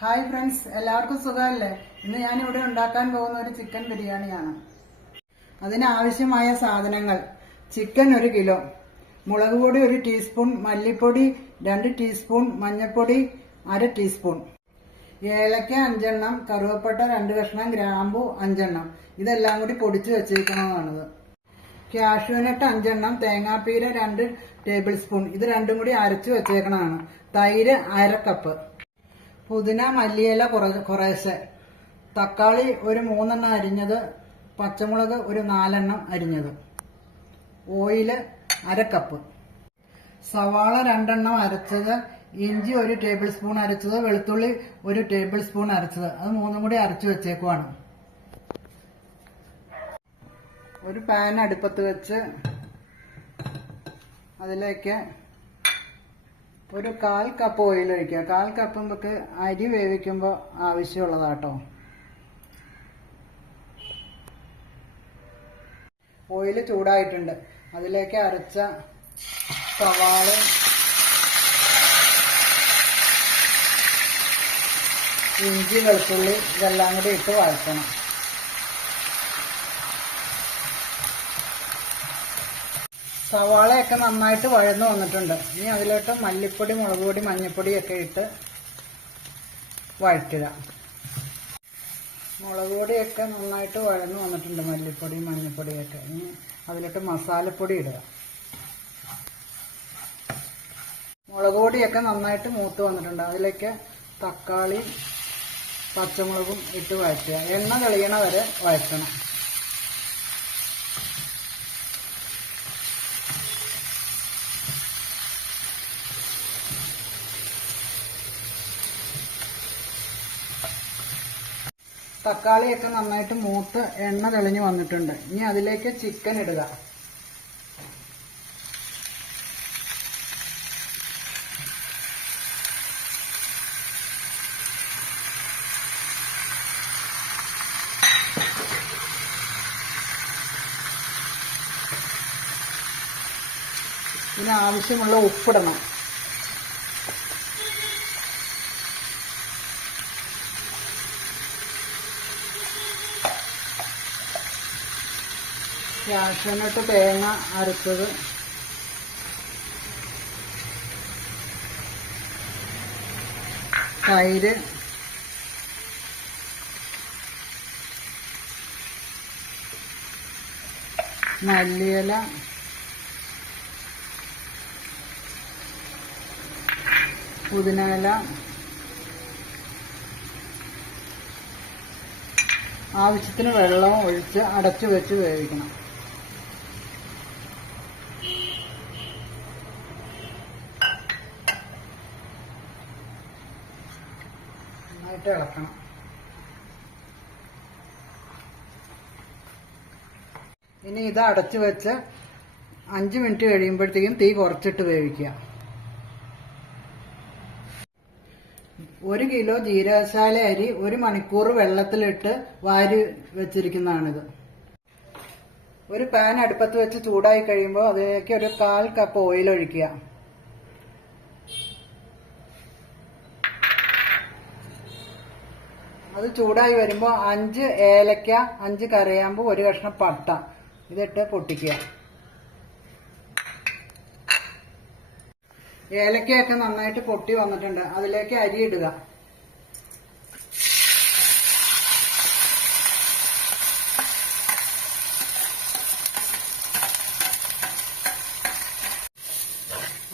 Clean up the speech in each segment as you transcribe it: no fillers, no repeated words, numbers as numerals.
Hi friends, എല്ലാവർക്കും സുഖമല്ലേ? ഇന്ന് ഞാനിവിടെ ഉണ്ടാക്കാൻ പോകുന്ന ഒരു ചിക്കൻ ബിരിയാണിയാണ്. അതിനാവശ്യമായ സാധനങ്ങൾ: ചിക്കൻ 1 കിലോ, മുളക് പൊടി 1 ടീസ്പൂൺ, മല്ലിപ്പൊടി 2 ടീസ്പൂൺ, മഞ്ഞൾപ്പൊടി 1/2 ടീസ്പൂൺ, ഏലക്ക 5 എണ്ണം, കറുവപ്പട്ട 2 കഷ്ണം, ഗ്രാമ്പു 5 എണ്ണം. ഇതെല്ലാം കൂടി പൊടിച്ചു വെച്ചിരിക്കുന്നതാണിത്. കാഷ്യൂനട്ട് 5 എണ്ണം, തേങ്ങാപ്പീര 2 ടേബിൾ സ്പൂൺ. ഇത് രണ്ടും കൂടി അരച്ചു വെച്ചേക്കണതാണ്. തൈര് 1/2 കപ്പ്, പുതിന മല്ലിയില കുറേശ്ശെ, തക്കാളി 3 എണ്ണം അരിഞ്ഞത്, പച്ചമുളക് 4 എണ്ണം അരിഞ്ഞത്, ഓയില് 1/2 കപ്പ്, സവാള 2 എണ്ണം അരച്ചത്, ഇഞ്ചി 1 ടേബിൾ സ്പൂൺ അരച്ചത്, വെളുത്തുള്ളി 1 ടേബിൾ സ്പൂൺ അരച്ചത്. അത് മൂന്നും കൂടി അരച്ചു വെച്ചേക്കുവാണ്. ഒരു പാൻ അടുപ്പത്ത് വെച്ച് അതിലേക്ക് ഒരു 1/4 കപ്പ് ഓയിൽ ഒഴിക്കുക. 1/4 കപ്പ് നമുക്ക് അരി വേവിക്കുമ്പോൾ ആവശ്യമുള്ളതാട്ടോ. ഓയിൽ ചൂടായിട്ടുണ്ട്. അതിലേക്ക് അരച്ച സവാള, ഇഞ്ചി, വെളുത്തുള്ളി ഇതെല്ലാം കൂടി ഇട്ട് വഴറ്റണം. സവാളയൊക്കെ നന്നായിട്ട് വഴന്നു വന്നിട്ടുണ്ട്. ഇനി അതിലോട്ട് മല്ലിപ്പൊടി, മുളക് പൊടി, മഞ്ഞൾപ്പൊടിയൊക്കെ ഇട്ട് വഴറ്റുക. മുളക് പൊടിയൊക്കെ നന്നായിട്ട് വഴന്നു വന്നിട്ടുണ്ട്, മല്ലിപ്പൊടി മഞ്ഞൾപ്പൊടിയൊക്കെ. ഇനി അതിലോട്ട് മസാലപ്പൊടി ഇടുക. മുളക് പൊടിയൊക്കെ നന്നായിട്ട് മൂത്ത് വന്നിട്ടുണ്ട്. അതിലേക്ക് തക്കാളി, പച്ചമുളകും ഇട്ട് വഴറ്റുക. എണ്ണ തെളിയണ വരെ വഴറ്റണം. തക്കാളിയൊക്കെ നന്നായിട്ട് മൂത്ത് എണ്ണ തെളിഞ്ഞ് വന്നിട്ടുണ്ട്. ഇനി അതിലേക്ക് ചിക്കൻ ഇടുക. ഇതിനാവശ്യമുള്ള ഉപ്പിടണം. കാഷ്യൂനട്ട്, തേങ്ങ അരച്ചത്, തൈര്, മല്ലിയില, പുതിനയില, ആവശ്യത്തിന് വെള്ളം ഒഴിച്ച് അടച്ചു വെച്ച് വേവിക്കണം. നന്നായിട്ട് ഇളക്കണം. ഇനി ഇത് അടച്ചു വെച്ച് 5 മിനിറ്റ് കഴിയുമ്പോഴത്തേക്കും തീ കുറച്ചിട്ട് വേവിക്കുക. 1 കിലോ ജീരകശാല അരി 1 മണിക്കൂർ വെള്ളത്തിലിട്ട് വാരി വെച്ചിരിക്കുന്നതാണിത്. ഒരു പാൻ അടുപ്പത്ത് വെച്ച് ചൂടായി കഴിയുമ്പോൾ അതിലേക്ക് ഒരു 1/4 കപ്പ് ഓയിൽ ഒഴിക്കുക. അത് ചൂടായി വരുമ്പോൾ 5 ഏലക്ക, 5 കരയാമ്പ്, 1 കഷ്ണം പട്ട ഇതിട്ട് പൊട്ടിക്കുക. ഏലക്കയൊക്കെ നന്നായിട്ട് പൊട്ടി വന്നിട്ടുണ്ട്. അതിലേക്ക് അരി ഇടുക.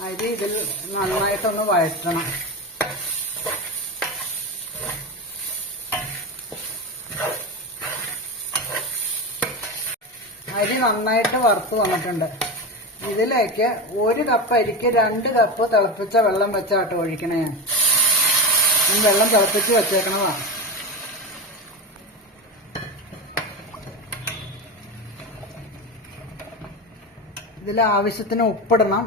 അരി ഇതിൽ നന്നായിട്ടൊന്ന് വഴറ്റണം. അരി നന്നായിട്ട് വറുത്ത് വന്നിട്ടുണ്ട്. ഇതിലേക്ക് 1 കപ്പ് അരിക്ക് 2 കപ്പ് തിളപ്പിച്ച വെള്ളം വെച്ചാട്ടോ ഒഴിക്കണേ. ഞാൻ വെള്ളം തിളപ്പിച്ച് വെച്ചേക്കണതാണ്. ഇതിൽ ആവശ്യത്തിന് ഉപ്പിടണം.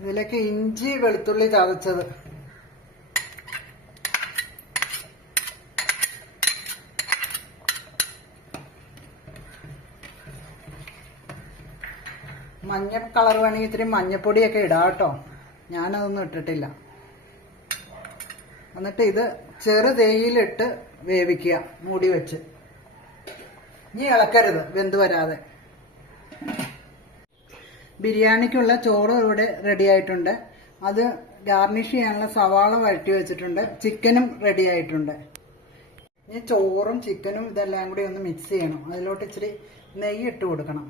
ഇതിലേക്ക് ഇഞ്ചി, വെളുത്തുള്ളി ചതച്ചത്, മഞ്ഞ കളർ വേണമെങ്കിൽ ഇത്തിരി മഞ്ഞപ്പൊടിയൊക്കെ ഇടാം കേട്ടോ. ഞാനതൊന്നും ഇട്ടിട്ടില്ല. എന്നിട്ട് ഇത് ചെറു തീയിലിട്ട് വേവിക്കുക, മൂടി വെച്ച്. ഇനി ഇളക്കരുത്, വെന്ത് വരാതെ. ബിരിയാണിക്കുള്ള ചോറ് ഇവിടെ റെഡി ആയിട്ടുണ്ട്. അത് ഗാർണിഷ് ചെയ്യാനുള്ള സവാള വഴറ്റി വെച്ചിട്ടുണ്ട്. ചിക്കനും റെഡി ആയിട്ടുണ്ട്. ഇനി ചോറും ചിക്കനും ഇതെല്ലാം കൂടി ഒന്ന് മിക്സ് ചെയ്യണം. അതിലോട്ട് ഇച്ചിരി നെയ്യ് ഇട്ട് കൊടുക്കണം.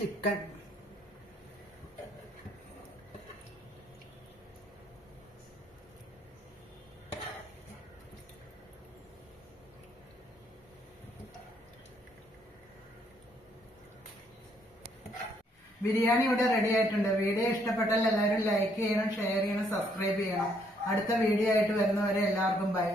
ചിക്കൻ ബിരിയാണി ഇവിടെ റെഡി ആയിട്ടുണ്ട്. വീഡിയോ ഇഷ്ടപ്പെട്ടാൽ എല്ലാവരും ലൈക്ക് ചെയ്യണം, ഷെയർ ചെയ്യണം, സബ്സ്ക്രൈബ് ചെയ്യണം. അടുത്ത വീഡിയോ ആയിട്ട് വരുന്നവരെ എല്ലാവർക്കും ബൈ.